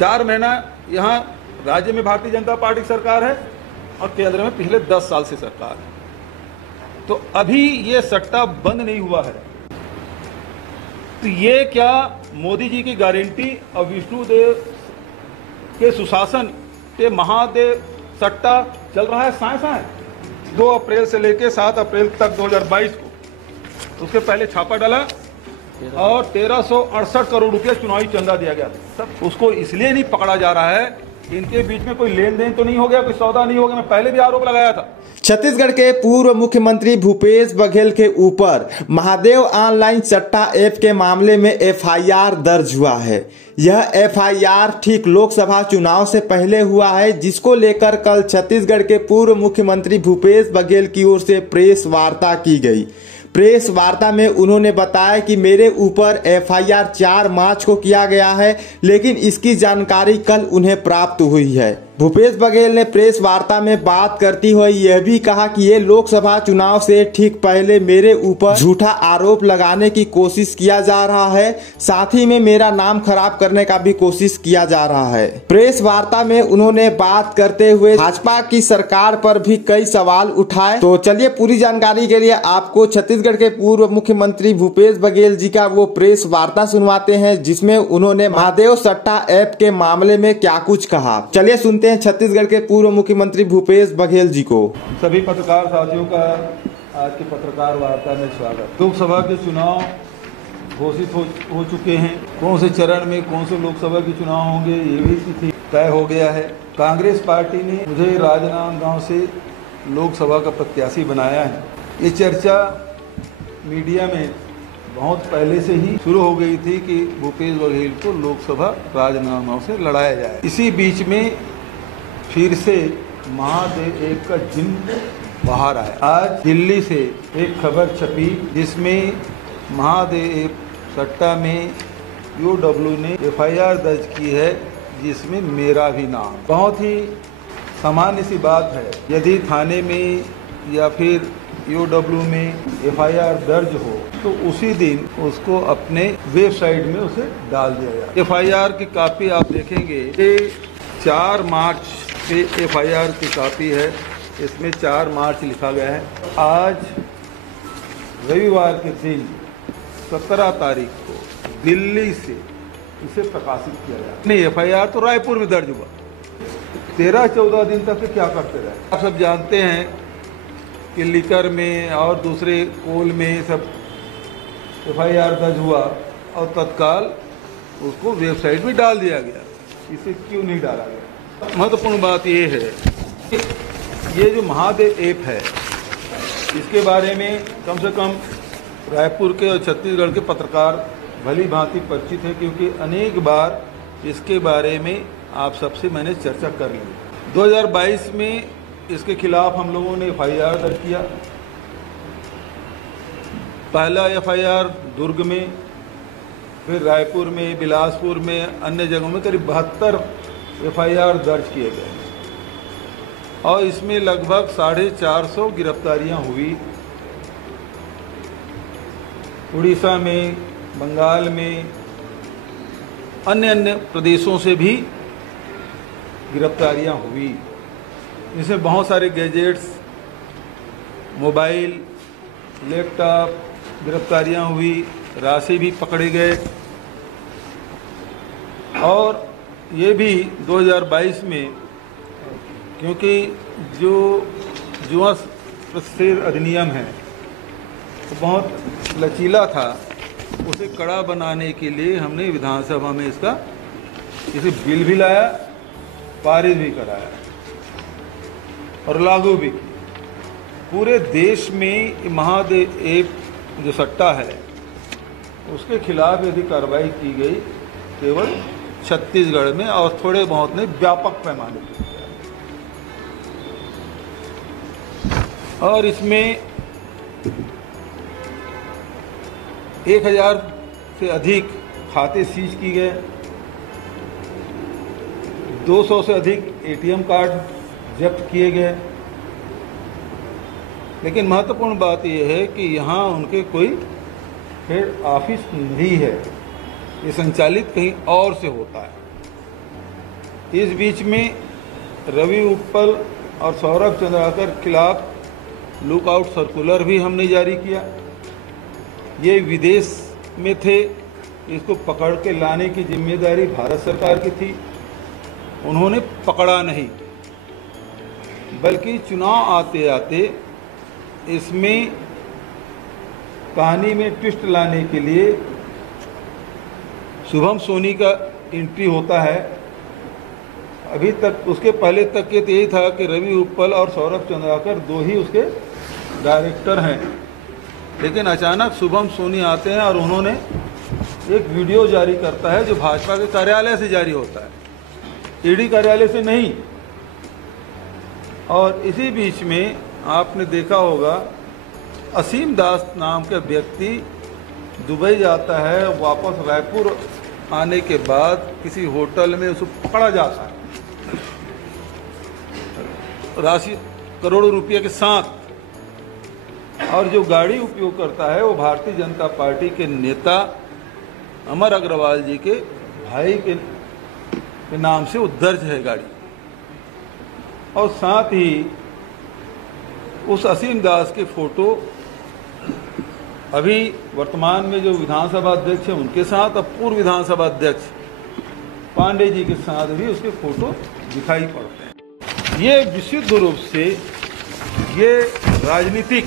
4 महीना यहाँ राज्य में भारतीय जनता पार्टी की सरकार है और केंद्र में पिछले 10 साल से सरकार है। तो अभी ये सट्टा बंद नहीं हुआ है। तो ये क्या मोदी जी की गारंटी और विष्णुदेव के सुशासन के महादेव सट्टा चल रहा है साए साए। 2 अप्रैल से लेकर 7 अप्रैल तक 2022 को उसके पहले छापा डाला और 1368 करोड़ रुपया चुनावी चंदा दिया गया। सब उसको इसलिए नहीं पकड़ा जा रहा है, इनके बीच में कोई लेन देन तो नहीं हो गया, कोई सौदा नहीं हो गया। मैं पहले भी आरोप लगाया था। छत्तीसगढ़ के पूर्व मुख्यमंत्री भूपेश बघेल के ऊपर महादेव ऑनलाइन सट्टा ऐप के मामले में एफआईआर दर्ज हुआ है। यह एफआईआर ठीक लोकसभा चुनाव से पहले हुआ है, जिसको लेकर कल छत्तीसगढ़ के पूर्व मुख्यमंत्री भूपेश बघेल की ओर से प्रेस वार्ता की गई। प्रेस वार्ता में उन्होंने बताया कि मेरे ऊपर एफआईआर 4 मार्च को किया गया है, लेकिन इसकी जानकारी कल उन्हें प्राप्त हुई है। भूपेश बघेल ने प्रेस वार्ता में बात करती हुए यह भी कहा कि ये लोकसभा चुनाव से ठीक पहले मेरे ऊपर झूठा आरोप लगाने की कोशिश किया जा रहा है, साथ ही में मेरा नाम खराब करने का भी कोशिश किया जा रहा है। प्रेस वार्ता में उन्होंने बात करते हुए भाजपा की सरकार पर भी कई सवाल उठाए। तो चलिए पूरी जानकारी के लिए आपको छत्तीसगढ़ के पूर्व मुख्यमंत्री भूपेश बघेल जी का वो प्रेस वार्ता सुनवाते हैं, जिसमें उन्होंने महादेव सट्टा ऐप के मामले में क्या कुछ कहा। चलिए सुनते हैं छत्तीसगढ़ के पूर्व मुख्यमंत्री भूपेश बघेल जी को। सभी पत्रकार साथियों का आज की पत्रकार वार्ता में स्वागत। लोकसभा के चुनाव घोषित हो चुके हैं। कौन से चरण में कौन से लोकसभा के चुनाव होंगे ये भी तिथि तय हो गया है। कांग्रेस पार्टी ने मुझे राजनांदगांव से लोकसभा का प्रत्याशी बनाया है। ये चर्चा मीडिया में बहुत पहले से ही शुरू हो गई थी कि भूपेश बघेल को लोकसभा राजनांदगांव से लड़ाया जाए। इसी बीच में फिर से महादेव ऐप का जिन्न बाहर आया। आज दिल्ली से एक खबर छपी जिसमें महादेव ऐप सट्टा में यूडब्ल्यू ने एफआईआर दर्ज की है, जिसमें मेरा भी नाम। बहुत ही सामान्य सी बात है, यदि थाने में या फिर यूडब्ल्यू में एफआईआर दर्ज हो तो उसी दिन उसको अपने वेबसाइट में उसे डाल दिया जाए। एफआईआर की कॉपी आप देखेंगे, ये 4 मार्च पे एफआईआर की कॉपी है। इसमें 4 मार्च लिखा गया है। आज रविवार के दिन 17 तारीख को दिल्ली से इसे प्रकाशित किया गया। नहीं, एफआईआर तो रायपुर में दर्ज हुआ। 13-14 दिन तक क्या करते रहे। आप सब जानते हैं कि लीकर में और दूसरे कोल में सब एफआईआर दर्ज हुआ और तत्काल उसको वेबसाइट में डाल दिया गया। इसे क्यों नहीं डाला गया? महत्वपूर्ण बात ये है कि ये जो महादेव ऐप है, इसके बारे में कम से कम रायपुर के और छत्तीसगढ़ के पत्रकार भली भांति परिचित हैं, क्योंकि अनेक बार इसके बारे में आप सबसे मैंने चर्चा कर ली। 2022 में इसके खिलाफ हम लोगों ने एफआईआर दर्ज किया। पहला एफआईआर दुर्ग में, फिर रायपुर में, बिलासपुर में, अन्य जगहों में करीब 72 एफआईआर दर्ज किए गए और इसमें लगभग 450 गिरफ्तारियां हुई। उड़ीसा में, बंगाल में, अन्य प्रदेशों से भी गिरफ्तारियां हुई। इसमें बहुत सारे गैजेट्स, मोबाइल, लैपटॉप गिरफ्तारियां हुई, राशि भी पकड़े गए। और ये भी 2022 में, क्योंकि जो जुआ प्रतिषेध अधिनियम है वो बहुत लचीला था, उसे कड़ा बनाने के लिए हमने विधानसभा में इसे बिल भी लाया, पारित भी कराया और लागू भी की। पूरे देश में महादेव ऐप जो सट्टा है उसके खिलाफ यदि कार्रवाई की गई केवल छत्तीसगढ़ में और थोड़े बहुत ने व्यापक पैमाने पर, और इसमें 1000 से अधिक खाते सीज की गए, 200 से अधिक एटीएम कार्ड जब्त किए गए। लेकिन महत्वपूर्ण बात यह है कि यहाँ उनके कोई हेड ऑफिस नहीं है, ये संचालित कहीं और से होता है। इस बीच में रवि उत्पल और सौरभ चंद्राकर खिलाफ लुकआउट सर्कुलर भी हमने जारी किया। ये विदेश में थे, इसको पकड़ के लाने की जिम्मेदारी भारत सरकार की थी, उन्होंने पकड़ा नहीं, बल्कि चुनाव आते आते इसमें कहानी में ट्विस्ट लाने के लिए शुभम सोनी का एंट्री होता है। अभी तक उसके पहले तक ये तो यही था कि रवि उत्पल और सौरभ चंद्राकर दो ही उसके डायरेक्टर हैं, लेकिन अचानक शुभम सोनी आते हैं और उन्होंने एक वीडियो जारी करता है जो भाजपा के कार्यालय से जारी होता है, ईडी कार्यालय से नहीं। और इसी बीच में आपने देखा होगा असीम दास नाम का व्यक्ति दुबई जाता है, वापस रायपुर आने के बाद किसी होटल में उसको पकड़ा जाता है राशि करोड़ों रुपये के साथ, और जो गाड़ी उपयोग करता है वो भारतीय जनता पार्टी के नेता अमर अग्रवाल जी के भाई के नाम से वो दर्ज है गाड़ी। और साथ ही उस असीम दास के फोटो अभी वर्तमान में जो विधानसभा अध्यक्ष है उनके साथ और पूर्व विधानसभा अध्यक्ष पांडे जी के साथ भी उसके फोटो दिखाई पड़ते हैं। ये विशुद्ध रूप से ये राजनीतिक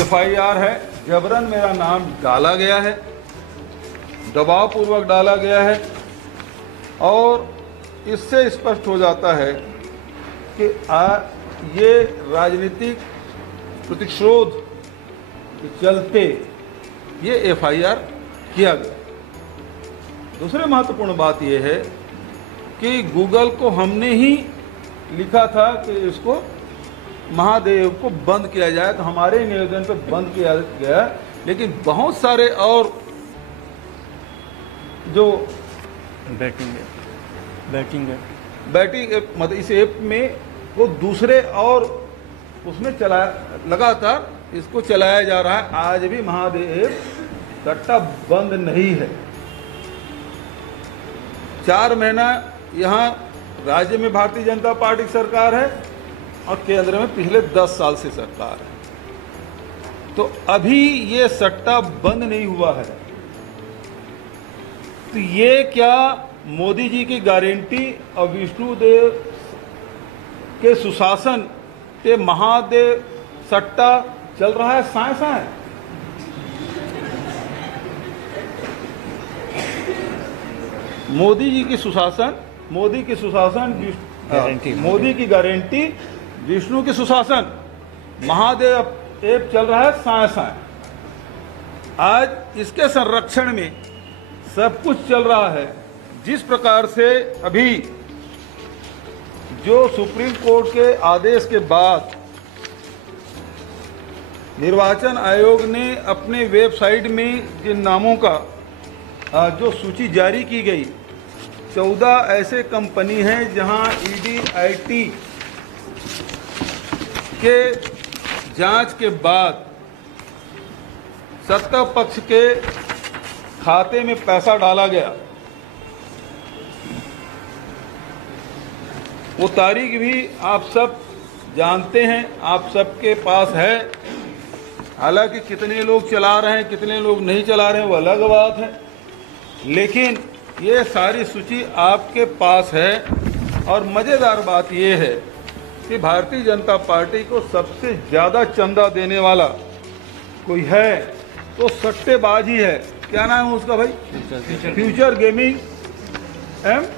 FIR है, जबरन मेरा नाम डाला गया है, दबाव पूर्वक डाला गया है, और इससे स्पष्ट हो जाता है कि ये राजनीतिक प्रतिशोध के चलते ये FIR किया गया। दूसरी महत्वपूर्ण बात यह है कि गूगल को हमने ही लिखा था कि इसको महादेव को बंद किया जाए, तो हमारे निवेदन पर बंद किया गया, लेकिन बहुत सारे और जो बैटिंग ऐप मतलब इस ऐप में वो दूसरे और उसमें चला लगातार इसको चलाया जा रहा है। आज भी महादेव सट्टा बंद नहीं है। 4 महीना यहाँ राज्य में भारतीय जनता पार्टी की सरकार है और केंद्र में पिछले 10 साल से सरकार है, तो अभी ये सट्टा बंद नहीं हुआ है। तो ये क्या मोदी जी की गारंटी और विष्णुदेव के सुशासन के महादेव सट्टा चल रहा है साए साए? मोदी जी की सुशासन, मोदी की सुशासन, मोदी की गारंटी, विष्णु की सुशासन, महादेव ऐप चल रहा है साए साए। आज इसके संरक्षण में सब कुछ चल रहा है। जिस प्रकार से अभी जो सुप्रीम कोर्ट के आदेश के बाद निर्वाचन आयोग ने अपने वेबसाइट में जिन नामों का जो सूची जारी की गई, 14 ऐसे कंपनी हैं जहां ईडी आईटी के जांच के बाद सत्ता पक्ष के खाते में पैसा डाला गया। वो तारीख भी आप सब जानते हैं, आप सबके पास है। हालांकि कितने लोग चला रहे हैं, कितने लोग नहीं चला रहे हैं, वो अलग बात है, लेकिन ये सारी सूची आपके पास है। और मज़ेदार बात ये है कि भारतीय जनता पार्टी को सबसे ज़्यादा चंदा देने वाला कोई है तो सट्टेबाज ही है। क्या नाम है उसका भाई? Future gaming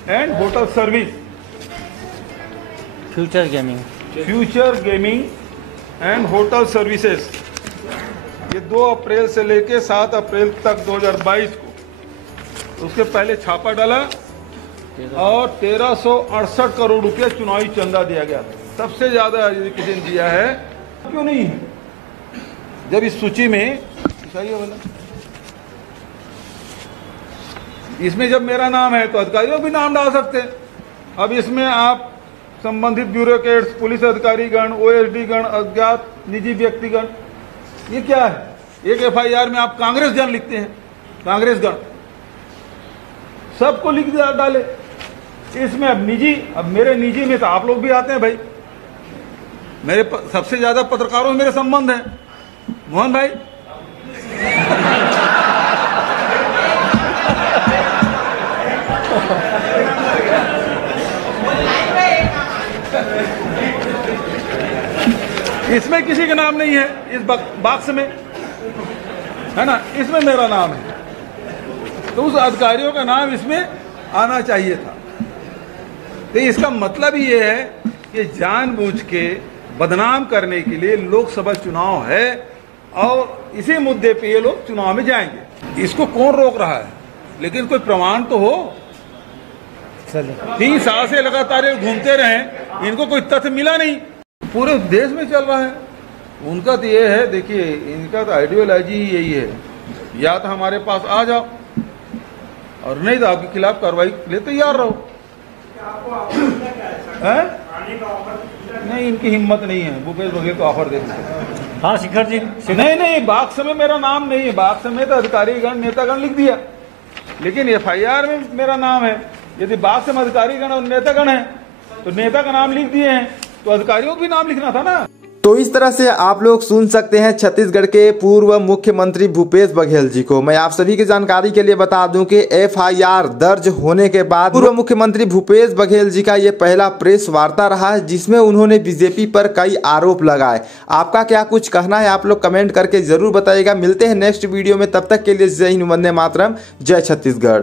and hotel service. Future gaming and hotel services, ये 2 अप्रैल से लेके 7 अप्रैल तक 2022 को, उसके पहले छापा डाला और 1368 करोड़ रुपया चुनावी चंदा दिया गया। सबसे ज्यादा यदि किसी ने दिया है, क्यों नहीं है? जब इस सूची में वाला इसमें जब मेरा नाम है तो अधिकारियों भी नाम डाल सकते हैं। अब इसमें आप संबंधित ब्यूरोक्रेट्स, पुलिस अधिकारी गण, OSD गण, अज्ञात निजी व्यक्तिगण, ये क्या है? एक FIR में आप कांग्रेस जन लिखते हैं, कांग्रेस गण सबको लिख डाले। इसमें अब मेरे निजी में तो आप लोग भी आते हैं भाई। मेरे सबसे ज्यादा पत्रकारों से मेरे संबंध है, मोहन भाई। इसमें किसी का नाम नहीं है, इस बॉक्स में है ना, इसमें मेरा नाम है, तो उस अधिकारियों का नाम इसमें आना चाहिए था। तो इसका मतलब ये है कि जानबूझ के बदनाम करने के लिए लोकसभा चुनाव है और इसी मुद्दे पे ये लोग चुनाव में जाएंगे। इसको कौन रोक रहा है? लेकिन कोई प्रमाण तो हो। 3 साल से लगातार ये घूमते रहे, इनको कोई तथ्य मिला नहीं, पूरे देश में चल रहा है। उनका तो ये है, देखिए इनका तो आइडियोलॉजी यही है, या तो हमारे पास आ जाओ और नहीं तो आपके खिलाफ कार्रवाई के लिए तैयार रहो। नहीं, इनकी हिम्मत नहीं है भूपेश बघेल को ऑफर देने की। हाँ शिखर जी, नहीं, बॉक्स में मेरा नाम नहीं है, बॉक्स में तो अधिकारीगण नेतागण लिख दिया, लेकिन एफआईआर में मेरा नाम है। यदि बॉक्स में अधिकारीगण और नेतागण है तो नेता का नाम लिख दिए हैं, तो अधिकारियों को भी नाम लिखना था ना। तो इस तरह से आप लोग सुन सकते हैं छत्तीसगढ़ के पूर्व मुख्यमंत्री भूपेश बघेल जी को। मैं आप सभी की जानकारी के लिए बता दूं कि एफआईआर दर्ज होने के बाद पूर्व मुख्यमंत्री भूपेश बघेल जी का ये पहला प्रेस वार्ता रहा है, जिसमें उन्होंने बीजेपी पर कई आरोप लगाए। आपका क्या कुछ कहना है, आप लोग कमेंट करके जरूर बताइएगा। मिलते हैं नेक्स्ट वीडियो में, तब तक के लिए जय हिंद, वंदे मातरम, जय छत्तीसगढ़।